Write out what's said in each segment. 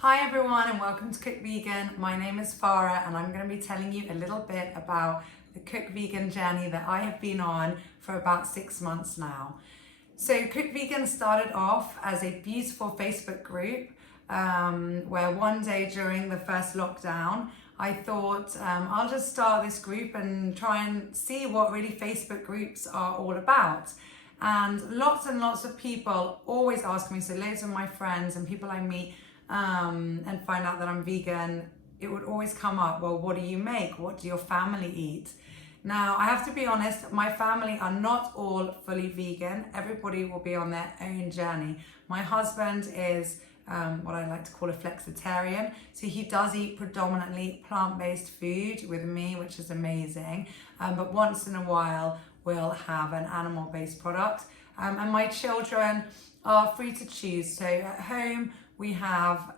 Hi everyone and welcome to Cook Vegan. My name is Farah and I'm going to be telling you a little bit about the Cook Vegan journey that I have been on for about 6 months now. So Cook Vegan started off as a beautiful Facebook group where one day during the first lockdown I thought I'll just start this group and try and see what really Facebook groups are all about. And lots of people always ask me, so loads of my friends and people I meet and find out that I'm vegan, it would always come up, well, what do you make? What do your family eat? Now, I have to be honest, my family are not all fully vegan. Everybody will be on their own journey. My husband is what I like to call a flexitarian. So he does eat predominantly plant-based food with me, which is amazing. But once in a while, we'll have an animal-based product. And my children are free to choose. So at home, we have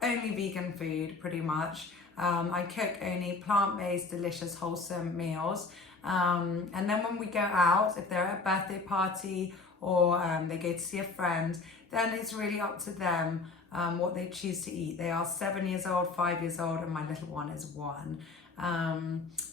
only vegan food, pretty much. I cook only plant-based, delicious, wholesome meals. And then when we go out, if they're at a birthday party or they go to see a friend, then it's really up to them what they choose to eat. They are 7 years old, 5 years old, and my little one is 1.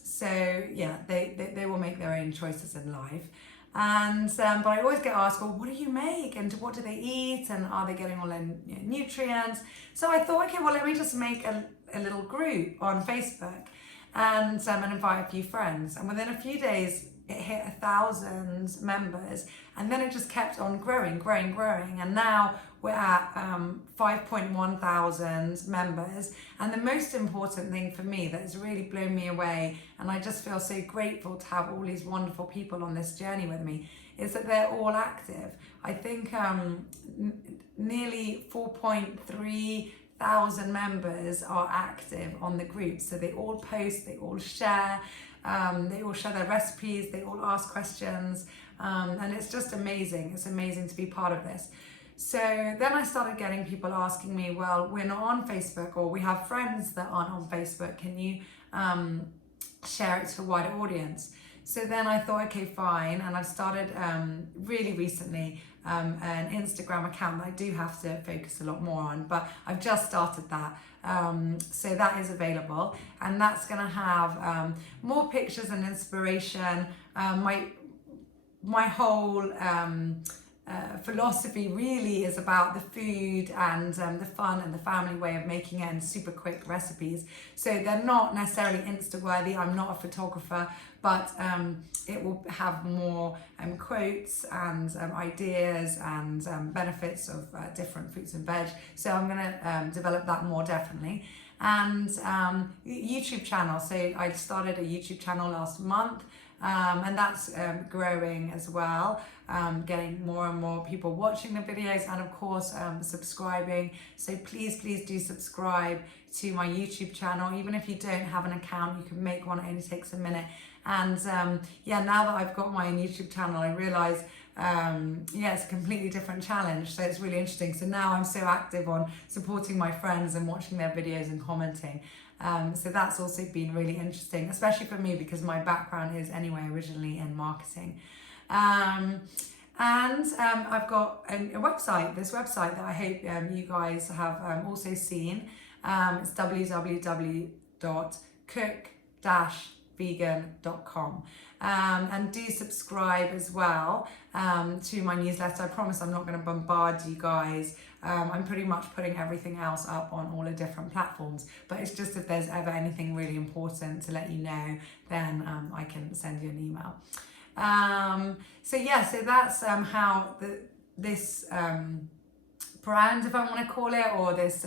So yeah, they will make their own choices in life. And but I always get asked, well, what do you make and what do they eat and are they getting all their nutrients? So I thought, okay, well, let me just make a little group on Facebook and invite a few friends. And within a few days, it hit 1,000 members, and then it just kept on growing. And now we're at 5.1 thousand members. And the most important thing for me that has really blown me away, and I just feel so grateful to have all these wonderful people on this journey with me, is that they're all active. I think nearly 4.3 thousand members are active on the group. So they all post, they all share. They all share their recipes, they all ask questions, and it's just amazing. It's amazing to be part of this. So then I started getting people asking me, well, we're not on Facebook, or we have friends that aren't on Facebook. Can you share it to a wider audience? So then I thought, okay, fine. And I've started really recently an Instagram account that I do have to focus a lot more on, but I've just started that. So that is available, and that's going to have more pictures and inspiration. My whole philosophy really is about the food and the fun and the family way of making it and super quick recipes. So they're not necessarily Insta worthy. I'm not a photographer, but it will have more quotes and ideas and benefits of different fruits and veg. So I'm going to develop that more, definitely. And YouTube channel. So I started a YouTube channel last month. And that's growing as well, getting more and more people watching the videos, and of course subscribing. So please do subscribe to my YouTube channel. Even if you don't have an account, you can make one. It only takes a minute. And yeah, now that I've got my own YouTube channel, I realize it's a completely different challenge. So it's really interesting. So now I'm so active on supporting my friends and watching their videos and commenting. So that's also been really interesting, especially for me because my background is anyway originally in marketing. And I've got a website, this website that I hope you guys have also seen. It's www.cook-vegan.com. And do subscribe as well to my newsletter. I promise I'm not going to bombard you guys. I'm pretty much putting everything else up on all the different platforms, but it's just if there's ever anything really important to let you know, then I can send you an email. So that's how this brand, if I want to call it, or this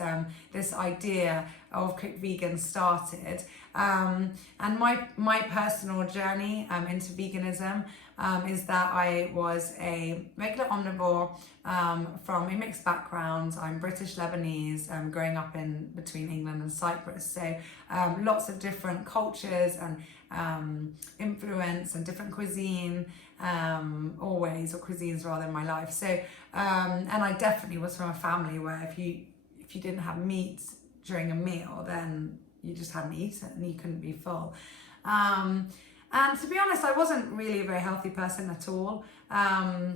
idea of Cook Vegan started. And my personal journey into veganism is that I was a regular omnivore from a mixed background. I'm British Lebanese, growing up in between England and Cyprus. So lots of different cultures and influence and different cuisines in my life. So and I definitely was from a family where if you didn't have meat during a meal, then you just hadn't eaten and you couldn't be full. And to be honest, I wasn't really a very healthy person at all. I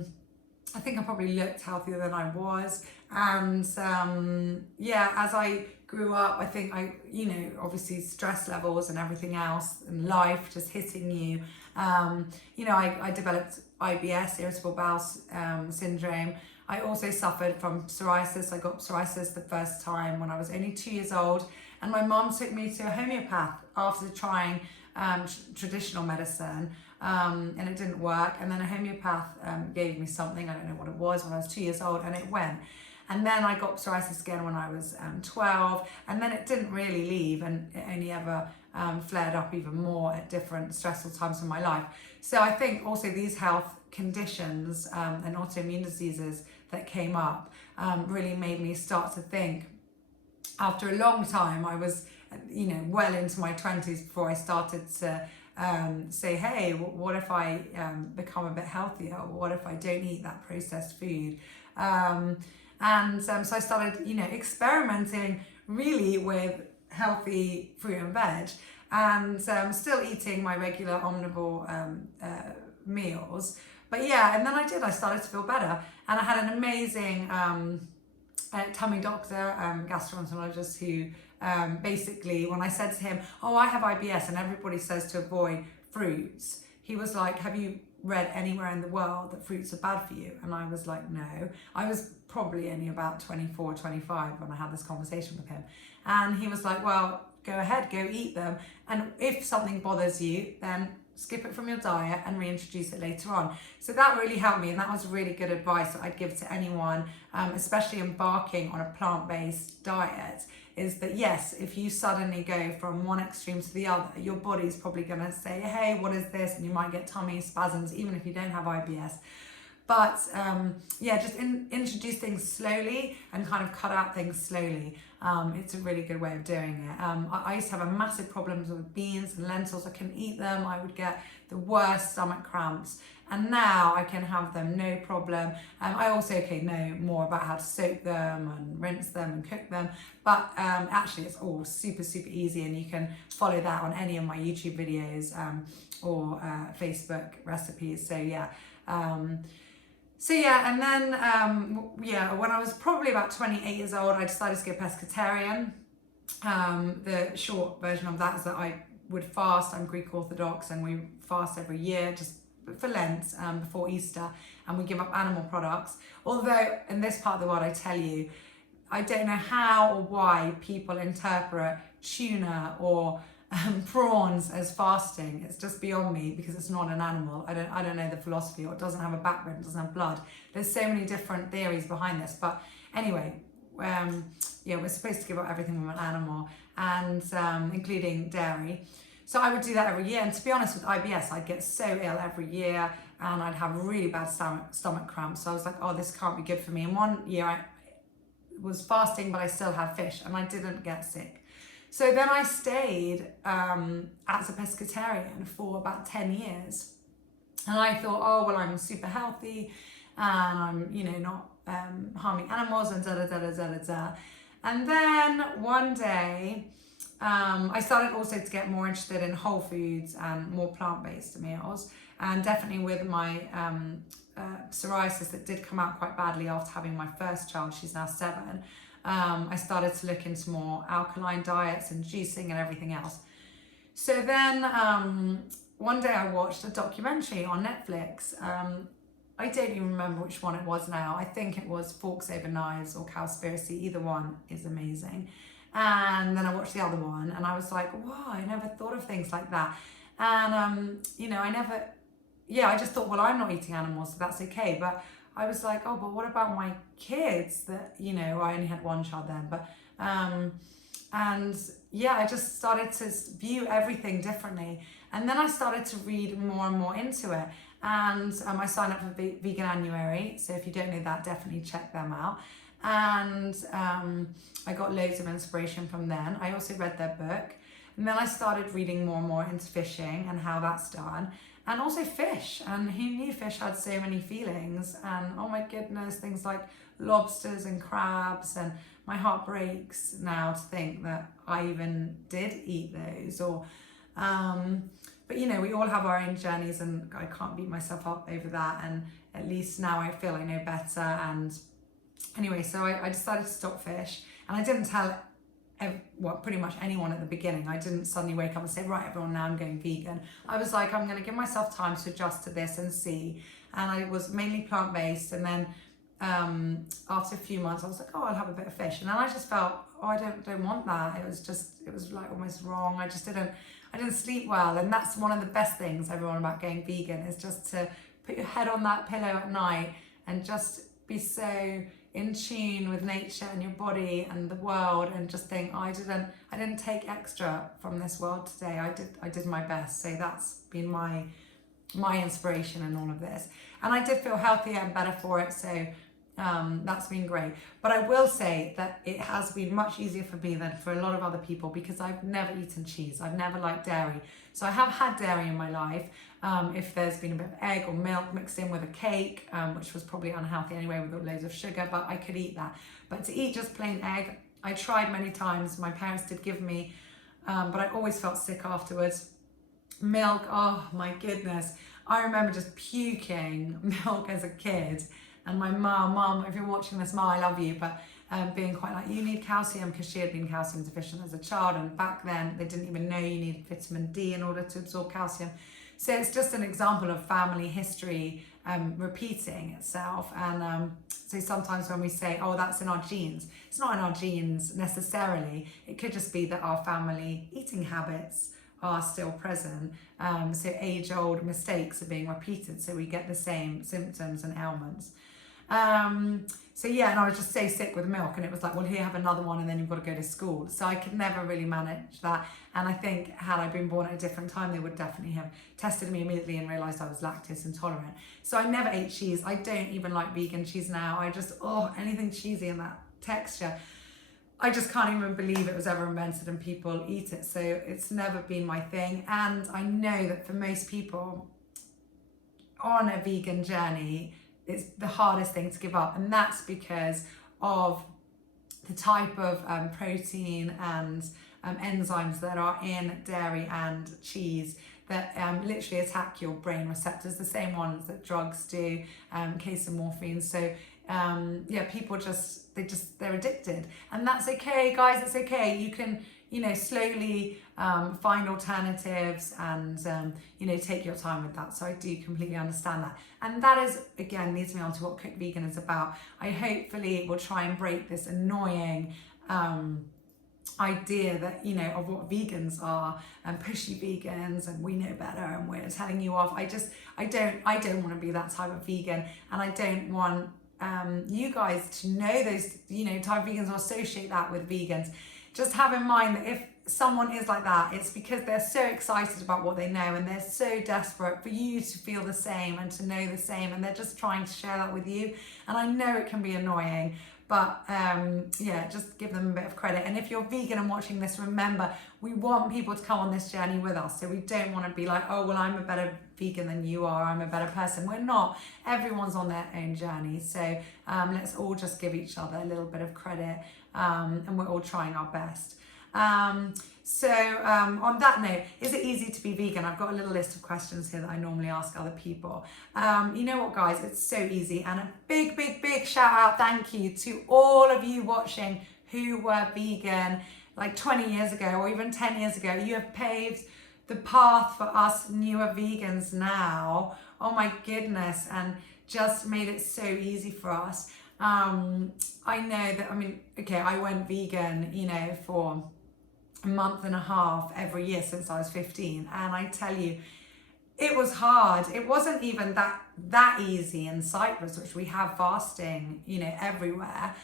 think I probably looked healthier than I was, And yeah, as I grew up, I think obviously stress levels and everything else and life just hitting you. I developed IBS, irritable bowel syndrome. I also suffered from psoriasis. I got psoriasis the first time when I was only 2 years old. And my mum took me to a homeopath after trying traditional medicine. And it didn't work. And then a homeopath gave me something, I don't know what it was, when I was 2 years old, and it went. And then I got psoriasis again when I was 12, and then it didn't really leave, and it only ever flared up even more at different stressful times in my life. So I think also these health conditions and autoimmune diseases that came up really made me start to think. After a long time, I was well into my 20s before I started to say, hey, what if I become a bit healthier? What if I don't eat that processed food? So I started, experimenting really with healthy fruit and veg, and still eating my regular omnivore meals. But yeah, and then I started to feel better, and I had an amazing tummy doctor, gastroenterologist, who basically, when I said to him, oh, I have IBS and everybody says to avoid fruits, he was like, have you read anywhere in the world that fruits are bad for you? And I was like, no. I was probably only about 24, 25 when I had this conversation with him. And he was like, well, go ahead, go eat them. And if something bothers you, then skip it from your diet and reintroduce it later on. So that really helped me, and that was really good advice that I'd give to anyone, especially embarking on a plant-based diet, is that yes, if you suddenly go from one extreme to the other, your body's probably going to say, hey, what is this? And you might get tummy spasms, even if you don't have IBS. But just introduce things slowly and kind of cut out things slowly. It's a really good way of doing it. I used to have a massive problems with beans and lentils. I couldn't eat them. I would get the worst stomach cramps. And now I can have them no problem. I also know more about how to soak them and rinse them and cook them. But actually it's all super, super easy, and you can follow that on any of my YouTube videos or Facebook recipes. So yeah. And then, when I was probably about 28 years old, I decided to go pescatarian. The short version of that is that I would fast. I'm Greek Orthodox, and we fast every year just for Lent before Easter, and we give up animal products. Although in this part of the world, I tell you, I don't know how or why people interpret tuna or prawns as fasting. It's just beyond me, because it's not an animal. I don't know the philosophy, or it doesn't have a backbone, it doesn't have blood. There's so many different theories behind this, but anyway, we're supposed to give up everything from an animal, and including dairy. So I would do that every year, and to be honest, with IBS, I'd get so ill every year, and I'd have really bad stomach cramps. So I was like, oh, this can't be good for me. And one year I was fasting, but I still had fish, and I didn't get sick. So then I stayed as a pescatarian for about 10 years. And I thought, oh, well, I'm super healthy, and I'm, not harming animals, and da-da-da-da-da-da. And then one day, I started also to get more interested in whole foods and more plant-based meals. And definitely with my psoriasis that did come out quite badly after having my first child, she's now 7, I started to look into more alkaline diets and juicing and everything else. So then one day I watched a documentary on Netflix. I don't even remember which one it was now. I think it was Forks Over Knives or Cowspiracy. Either one is amazing. And then I watched the other one, and I was like, wow, I never thought of things like that. And, I just thought, well, I'm not eating animals, so that's okay. But I was like, oh, but what about my kids that, I only had one child then. But, I just started to view everything differently. And then I started to read more and more into it. And I signed up for Veganuary. So if you don't know that, definitely check them out. And I got loads of inspiration from them. I also read their book. And then I started reading more and more into fishing and how that's done. And also fish. And who knew fish had so many feelings? And oh my goodness, things like lobsters and crabs. And my heart breaks now to think that I even did eat those. But we all have our own journeys, and I can't beat myself up over that. And at least now I feel I know better. And anyway, so I decided to stop fish, and I didn't tell pretty much anyone at the beginning. I didn't suddenly wake up and say, right, everyone, now I'm going vegan. I was like, I'm going to give myself time to adjust to this and see. And I was mainly plant-based, and then after a few months I was like, oh, I'll have a bit of fish, and then I just felt, oh, I don't want that. It was like almost wrong. I didn't sleep well, and that's one of the best things, everyone, about going vegan, is just to put your head on that pillow at night and just be so in tune with nature and your body and the world, and just think, oh, I didn't take extra from this world today. I did my best. So that's been my inspiration in all of this, and I did feel healthier and better for it. So that's been great. But I will say that it has been much easier for me than for a lot of other people, because I've never eaten cheese. I've never liked dairy. So I have had dairy in my life. If there's been a bit of egg or milk mixed in with a cake, which was probably unhealthy anyway with loads of sugar, but I could eat that. But to eat just plain egg, I tried many times. My parents did give me, but I always felt sick afterwards. Milk, oh my goodness. I remember just puking milk as a kid. And my mum, if you're watching this, I love you, but being quite like, you need calcium, because she had been calcium deficient as a child, and back then they didn't even know you needed vitamin D in order to absorb calcium. So it's just an example of family history repeating itself. And so sometimes when we say, oh, that's in our genes, it's not in our genes necessarily. It could just be that our family eating habits are still present. So age-old mistakes are being repeated, so we get the same symptoms and ailments. So yeah, and I was just so sick with milk, and it was like, well, here, have another one, and then you've got to go to school. So I could never really manage that. And I think had I been born at a different time, they would definitely have tested me immediately and realised I was lactose intolerant. So I never ate cheese. I don't even like vegan cheese now. I just, anything cheesy in that texture, I just can't even believe it was ever invented and people eat it. So it's never been my thing. And I know that for most people on a vegan journey, it's the hardest thing to give up. And that's because of the type of protein and enzymes that are in dairy and cheese that literally attack your brain receptors, the same ones that drugs do, case of morphine. So yeah, people they're addicted, and that's okay, guys. It's okay. You can, slowly find alternatives and take your time with that. So I do completely understand that, and that is, again, leads me on to what Cook Vegan is about. I hopefully will try and break this annoying idea that of what vegans are, and pushy vegans, and we know better and we're telling you off. I don't want to be that type of vegan, and I don't want you guys to know those type of vegans or associate that with vegans. Just have in mind that if someone is like that, it's because they're so excited about what they know, and they're so desperate for you to feel the same and to know the same, and they're just trying to share that with you. And I know it can be annoying, but yeah, just give them a bit of credit. And if you're vegan and watching this, remember, we want people to come on this journey with us. So we don't want to be like, oh, well, I'm a better vegan than you are, I'm a better person. We're not. Everyone's on their own journey. So let's all just give each other a little bit of credit, and we're all trying our best. So on that note, is it easy to be vegan? I've got a little list of questions here that I normally ask other people. You know what, guys, it's so easy. And a big, big, big shout out, thank you to all of you watching who were vegan like 20 years ago or even 10 years ago. You have paved the path for us newer vegans now. Oh my goodness, and just made it so easy for us. I know that, I went vegan, for a month and a half every year since I was 15, and I tell you, it was hard. It wasn't even that easy in Cyprus, which we have fasting everywhere,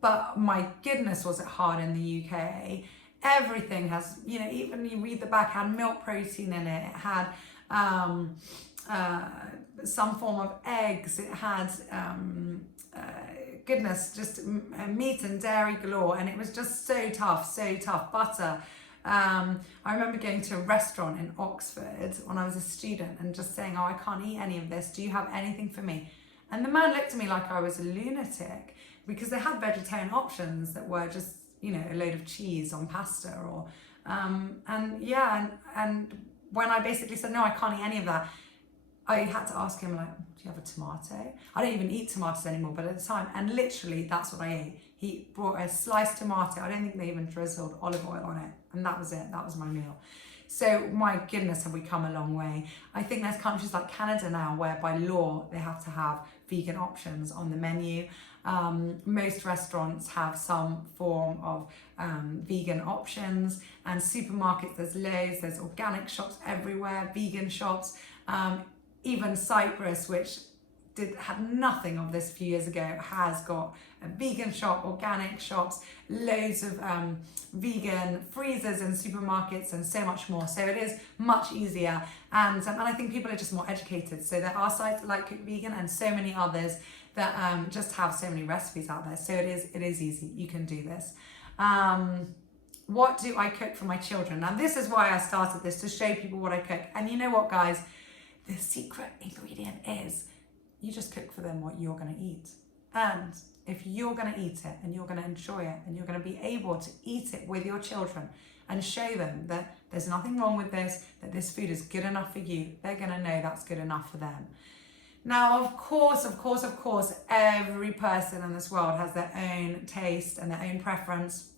but my goodness, was it hard in the UK. Everything has, even you read the back, had milk protein in it, it had some form of eggs, it had goodness, just meat and dairy galore, and it was just so tough. Butter. I remember going to a restaurant in Oxford when I was a student and just saying, oh, I can't eat any of this. Do you have anything for me? And the man looked at me like I was a lunatic, because they had vegetarian options that were just, a load of cheese on pasta or, and when I basically said, no, I can't eat any of that, I had to ask him, like, do you have a tomato? I don't even eat tomatoes anymore, but at the time, and literally that's what I ate. He brought a sliced tomato. I don't think they even drizzled olive oil on it. And that was it. That was my meal. So my goodness, have we come a long way. I think there's countries like Canada now where by law they have to have vegan options on the menu. Most restaurants have some form of vegan options, and supermarkets, there's loads, there's organic shops everywhere, vegan shops. Even Cyprus, which had nothing of this a few years ago, has got a vegan shop, organic shops, loads of vegan freezers in supermarkets, and so much more. So it is much easier, and I think people are just more educated. So there are sites like Cook Vegan and so many others that just have so many recipes out there. So it is easy. You can do this. What do I cook for my children? Now this is why I started this, to show people what I cook. And you know what, guys? The secret ingredient is you just cook for them what you're going to eat. And if you're going to eat it and you're going to enjoy it and you're going to be able to eat it with your children and show them that there's nothing wrong with this, that this food is good enough for you, they're going to know that's good enough for them. Now, of course, every person in this world has their own taste and their own preference.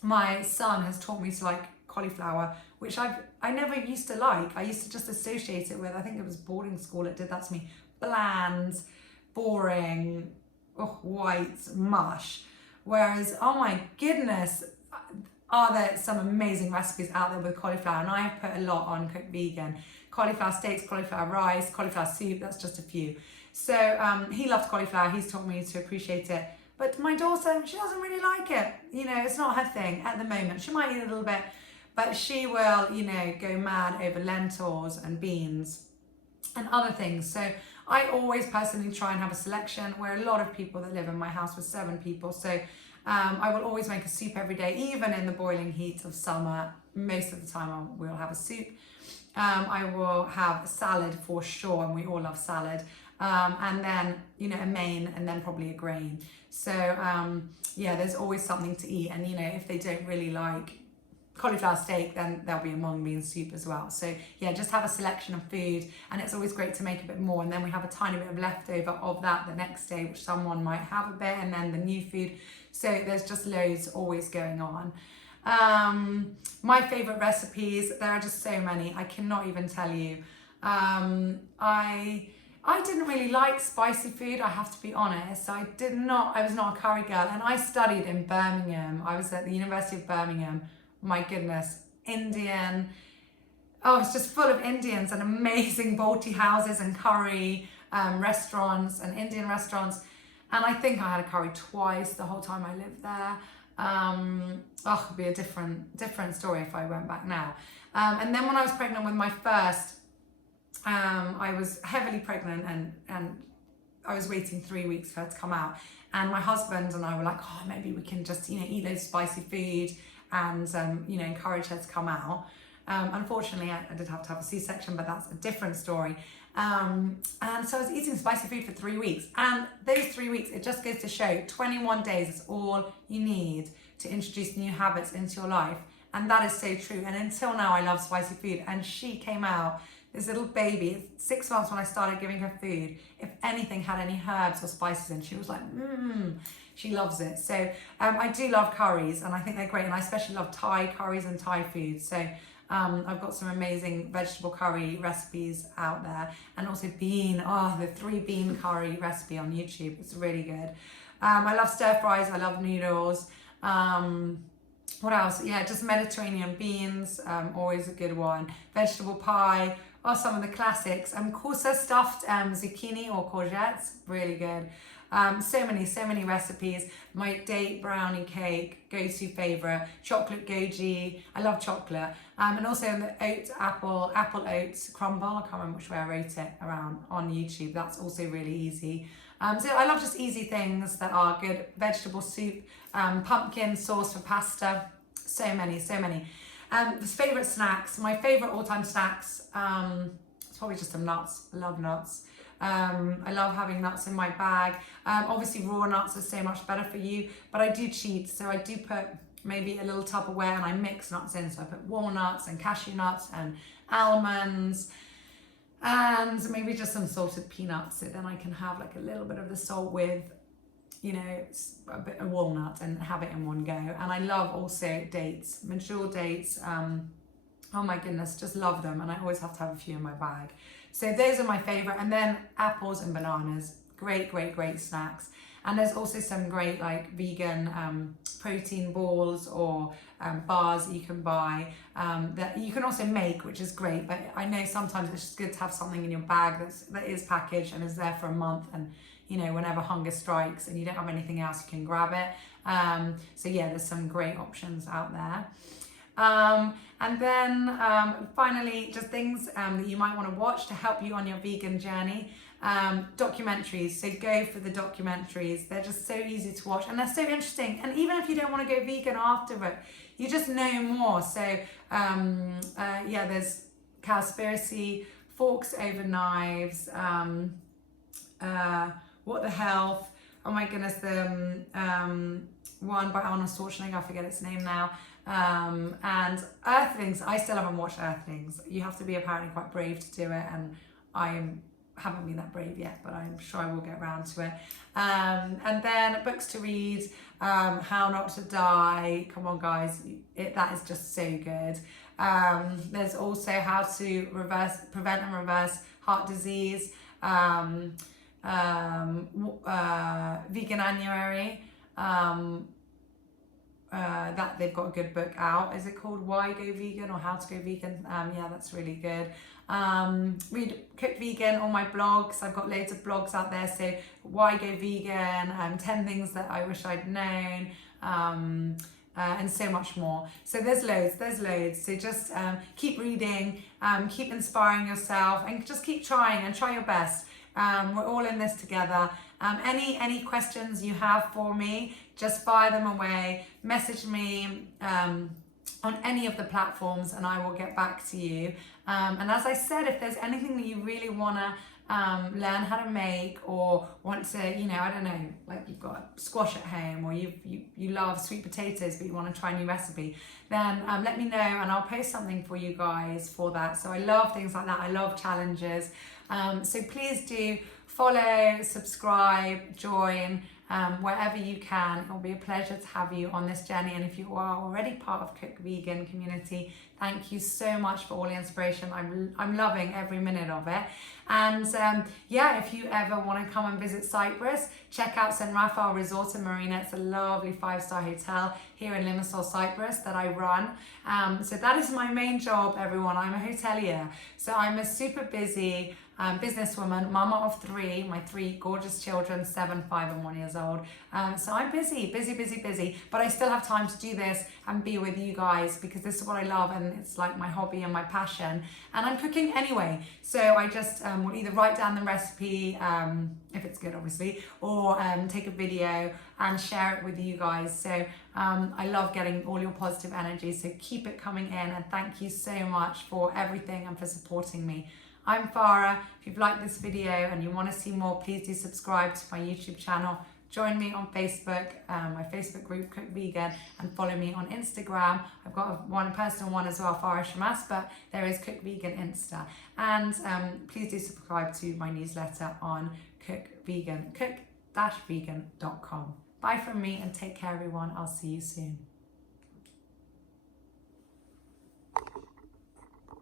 My son has taught me to like cauliflower, which I never used to like. I used to just associate it with, I think it was boarding school, it did that to me. Bland, boring, white mush. Whereas, oh my goodness, are there some amazing recipes out there with cauliflower? And I have put a lot on Cook Vegan. Cauliflower steaks, cauliflower rice, cauliflower soup, that's just a few. So he loves cauliflower, he's taught me to appreciate it. But my daughter, she doesn't really like it. You know, it's not her thing at the moment. She might eat a little bit, but she will, you know, go mad over lentils and beans and other things. So I always personally try and have a selection. We're a lot of people that live in my house with 7 people. So I will always make a soup every day, even in the boiling heat of summer. Most of the time we'll have a soup. I will have a salad for sure, and we all love salad. And then, you know, a main, and then probably a grain. So yeah, there's always something to eat. And, you know, if they don't really like cauliflower steak, then there'll be a mung bean soup as well. So yeah, just have a selection of food, and it's always great to make a bit more, and then we have a tiny bit of leftover of that the next day, which someone might have a bit, and then the new food. So there's just loads always going on. My favorite recipes, there are just so many, I cannot even tell you. I didn't really like spicy food, I have to be honest. I was not a curry girl, and I studied in Birmingham. I was at the University of Birmingham. My goodness, Indian. Oh, it's just full of Indians and amazing Balti houses and curry restaurants and Indian restaurants. And I think I had a curry twice the whole time I lived there. It'd be a different story if I went back now. And then when I was pregnant with my first, I was heavily pregnant, and I was waiting 3 weeks for her to come out. And my husband and I were like, oh, maybe we can just, you know, eat loads of spicy food and, you know, encourage her to come out. Unfortunately, I did have to have a C-section, but that's a different story. And so I was eating spicy food for 3 weeks. And those 3 weeks, it just goes to show 21 days is all you need to introduce new habits into your life. And that is so true. And until now, I love spicy food. And she came out, this little baby, 6 months when I started giving her food, if anything had any herbs or spices in, she was like, she loves it. So I do love curries, and I think they're great. And I especially love Thai curries and Thai food. So I've got some amazing vegetable curry recipes out there, and also the 3 bean curry recipe on YouTube. It's really good. I love stir fries. I love noodles. What else? Yeah, just Mediterranean beans, always a good one. Vegetable pie, some of the classics. Of course, there's stuffed zucchini or courgettes, really good. So many recipes. My date brownie cake, go-to favorite. Chocolate goji, I love chocolate. And also the apple oats crumble. I can't remember which way I wrote it around on YouTube. That's also really easy. So I love just easy things that are good. Vegetable soup, pumpkin sauce for pasta. So many. Favorite snacks. My favorite all-time snacks. It's probably just some nuts. I love nuts. I love having nuts in my bag. Obviously raw nuts are so much better for you, but I do cheat. So I do put maybe a little Tupperware, and I mix nuts in. So I put walnuts and cashew nuts and almonds. and maybe just some salted peanuts, so then I can have like a little bit of the salt with, you know, a bit of walnut and have it in one go. And I love also dates, mature dates. Oh my goodness, just love them, and I always have to have a few in my bag. So those are my favorite. And then apples and bananas, great snacks. And there's also some great like vegan protein balls or bars that you can buy that you can also make, which is great. But I know sometimes it's just good to have something in your bag that is packaged and is there for a month, and you know, whenever hunger strikes and you don't have anything else, you can grab it. So yeah, there's some great options out there. And then finally, just things that you might want to watch to help you on your vegan journey. Documentaries, so go for the documentaries. They're just so easy to watch and they're so interesting. And even if you don't want to go vegan after it, you just know more. So yeah, there's Cowspiracy, Forks Over Knives, What the Health, oh my goodness, the one by Arnold Schwarzenegger, I forget its name now, and Earthlings. I still haven't watched Earthlings. You have to be apparently quite brave to do it, and I haven't been that brave yet, but I'm sure I will get around to it. And then books to read, How Not to Die. Come on guys, that is just so good. There's also how to prevent and reverse heart disease, Veganuary, that they've got a good book out. Is it called Why Go Vegan or How to Go Vegan? Yeah, that's really good. Read Cook Vegan on my blogs. I've got loads of blogs out there. So Why Go Vegan, 10 things that I wish I'd known, and so much more. So there's loads. So just keep reading, keep inspiring yourself, and just keep trying and try your best. We're all in this together. Any questions you have for me, just fire them away. Message me on any of the platforms and I will get back to you. And as I said, if there's anything that you really want to learn how to make, or want to, you know, I don't know, like you've got squash at home, or you love sweet potatoes but you want to try a new recipe, then let me know and I'll post something for you guys for that. So I love things like that. I love challenges. So please do follow, subscribe, join, wherever you can. It will be a pleasure to have you on this journey. And if you are already part of Cook Vegan community, thank you so much for all the inspiration. I'm loving every minute of it. And yeah, if you ever want to come and visit Cyprus, check out St. Raphael Resort and Marina. It's a lovely 5-star hotel here in Limassol, Cyprus that I run. So that is my main job, everyone. I'm a hotelier. So I'm a super busy businesswoman, mama of 3, my 3 gorgeous children, 7, 5 and 1 years old. So I'm busy, but I still have time to do this and be with you guys, because this is what I love and it's like my hobby and my passion. And I'm cooking anyway, so I just will either write down the recipe, if it's good obviously, or take a video and share it with you guys. So I love getting all your positive energy, so keep it coming in, and thank you so much for everything and for supporting me. I'm Farah. If you've liked this video and you want to see more, please do subscribe to my YouTube channel. Join me on Facebook, my Facebook group, Cook Vegan, and follow me on Instagram. I've got one personal one as well, Farah Shammas, but there is Cook Vegan Insta. And please do subscribe to my newsletter on cook-vegan.com. Bye from me and take care, everyone. I'll see you soon.